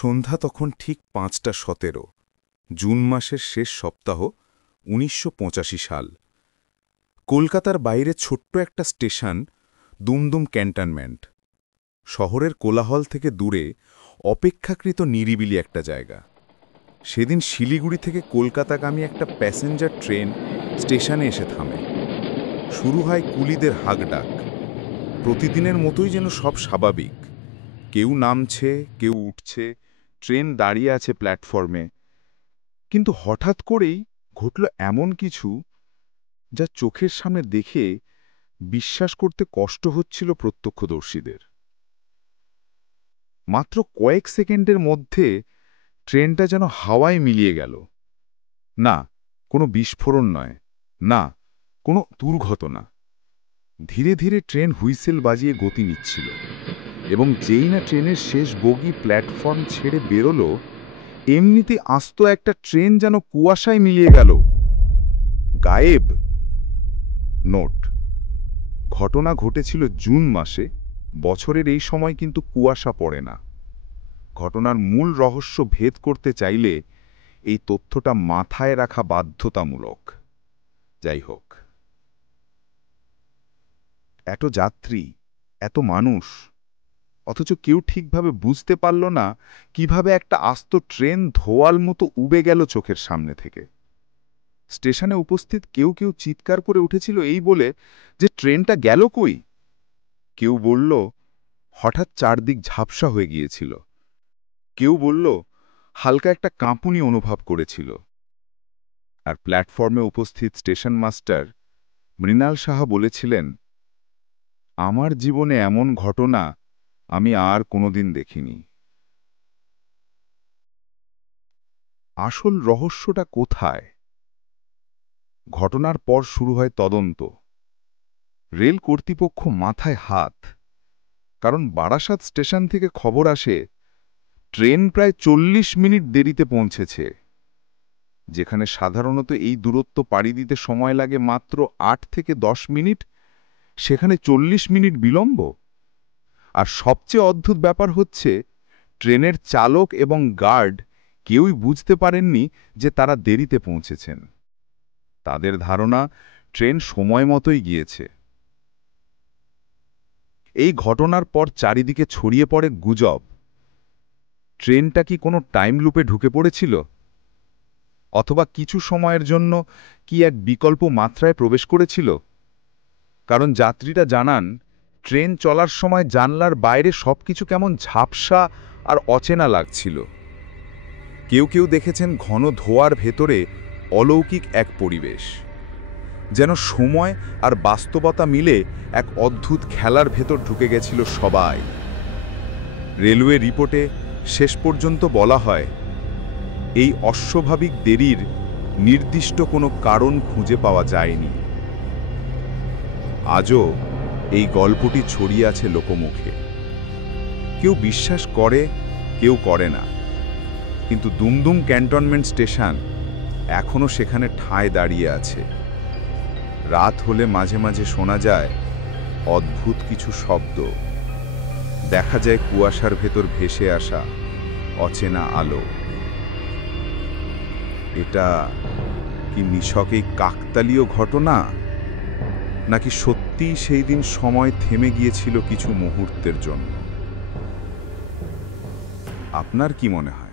সন্ধ্যা তখন ঠিক ৫:১৭, জুন মাসের শেষ সপ্তাহ, ১৯৮৫ সাল। কলকাতার বাইরে ছোট্ট একটা স্টেশন, দুমদুম ক্যান্টনমেন্ট। শহরের কোলাহল থেকে দূরে অপেক্ষাকৃত নিরিবিলি একটা জায়গা। সেদিন শিলিগুড়ি থেকে কলকাতাগামী একটা প্যাসেঞ্জার ট্রেন স্টেশনে এসে থামে। শুরু হয় কুলিদের হাঁকডাক। প্রতিদিনের মতোই যেন সব স্বাভাবিক। কেউ নামছে, কেউ উঠছে, ট্রেন দাঁড়িয়ে আছে প্ল্যাটফর্মে। কিন্তু হঠাৎ করেই ঘটল এমন কিছু, যা চোখের সামনে দেখে বিশ্বাস করতে কষ্ট হচ্ছিল প্রত্যক্ষদর্শীদের। মাত্র কয়েক সেকেন্ডের মধ্যে ট্রেনটা যেন হাওয়ায় মিলিয়ে গেল। না, কোনো বিস্ফোরণ নয়, না কোনো দুর্ঘটনা। ধীরে ধীরে ট্রেন হুইসেল বাজিয়ে গতি নিচ্ছিল, এবং যেই না ট্রেনের শেষ বগি প্ল্যাটফর্ম ছেড়ে বেরোল, এমনিতে আস্ত একটা ট্রেন যেন কুয়াশায় মিলিয়ে গেল, গায়েব। নোট: ঘটনা ঘটেছিল জুন মাসে। বছরের এই সময় কিন্তু কুয়াশা পড়ে না। ঘটনার মূল রহস্য ভেদ করতে চাইলে এই তথ্যটা মাথায় রাখা বাধ্যতামূলক। যাই হোক, এত যাত্রী, এত মানুষ, অথচ কেউ ঠিকভাবে বুঝতে পারল না কিভাবে একটা আস্ত ট্রেন ধোঁয়ার মতো উবে গেল চোখের সামনে থেকে। স্টেশনে উপস্থিত কেউ কেউ চিৎকার করে উঠেছিল এই বলে যে ট্রেনটা গেল কই। কেউ বলল হঠাৎ চারদিক ঝাপসা হয়ে গিয়েছিল। কেউ বলল হালকা একটা কাঁপুনি অনুভব করেছিল। আর প্ল্যাটফর্মে উপস্থিত স্টেশন মাস্টার মৃণাল সাহা বলেছিলেন, আমার জীবনে এমন ঘটনা আমি আর কোনোদিন দেখিনি। আসল রহস্যটা কোথায়? ঘটনার পর শুরু হয় তদন্ত। রেল কর্তৃপক্ষ মাথায় হাত, কারণ বারাসাত স্টেশন থেকে খবর আসে ট্রেন প্রায় ৪০ মিনিট দেরিতে পৌঁছেছে, যেখানে সাধারণত এই দূরত্ব পাড়ি দিতে সময় লাগে মাত্র ৮ থেকে ১০ মিনিট, সেখানে ৪০ মিনিট বিলম্ব। আর সবচেয়ে অদ্ভুত ব্যাপার হচ্ছে, ট্রেনের চালক এবং গার্ড কেউই বুঝতে পারেননি যে তারা দেরিতে পৌঁছেছেন। তাদের ধারণা ট্রেন সময় মতোই গিয়েছে। এই ঘটনার পর চারিদিকে ছড়িয়ে পড়ে গুজব। ট্রেনটা কি কোনো টাইম লুপে ঢুকে পড়েছিল, অথবা কিছু সময়ের জন্য কি এক বিকল্প মাত্রায় প্রবেশ করেছিল? কারণ যাত্রীরা জানান, ট্রেন চলার সময় জানলার বাইরে সবকিছু কেমন ঝাপসা আর অচেনা লাগছিল। কেউ কেউ দেখেছেন ঘন ধোঁয়ার ভেতরে অলৌকিক এক পরিবেশ, যেন সময় আর বাস্তবতা মিলে এক অদ্ভুত খেলার ভেতর ঢুকে গেছিল সবাই। রেলওয়ে রিপোর্টে শেষ পর্যন্ত বলা হয়, এই অস্বাভাবিক দেরির নির্দিষ্ট কোনো কারণ খুঁজে পাওয়া যায়নি। আজও এই গল্পটি ছড়িয়ে আছে লোকমুখে। কেউ বিশ্বাস করে, কেউ করে না, কিন্তু দুমদুম ক্যান্টনমেন্ট স্টেশন এখনও সেখানে ঠায় দাঁড়িয়ে আছে। রাত হলে মাঝে মাঝে শোনা যায় অদ্ভুত কিছু শব্দ, দেখা যায় কুয়াশার ভেতর ভেসে আসা অচেনা আলো। এটা কি নিছকই কাকতালীয় ঘটনা, নাকি সত্যিই সেই দিন সময় থেমে গিয়েছিল কিছু মুহূর্তের জন্য? আপনার কি মনে হয়?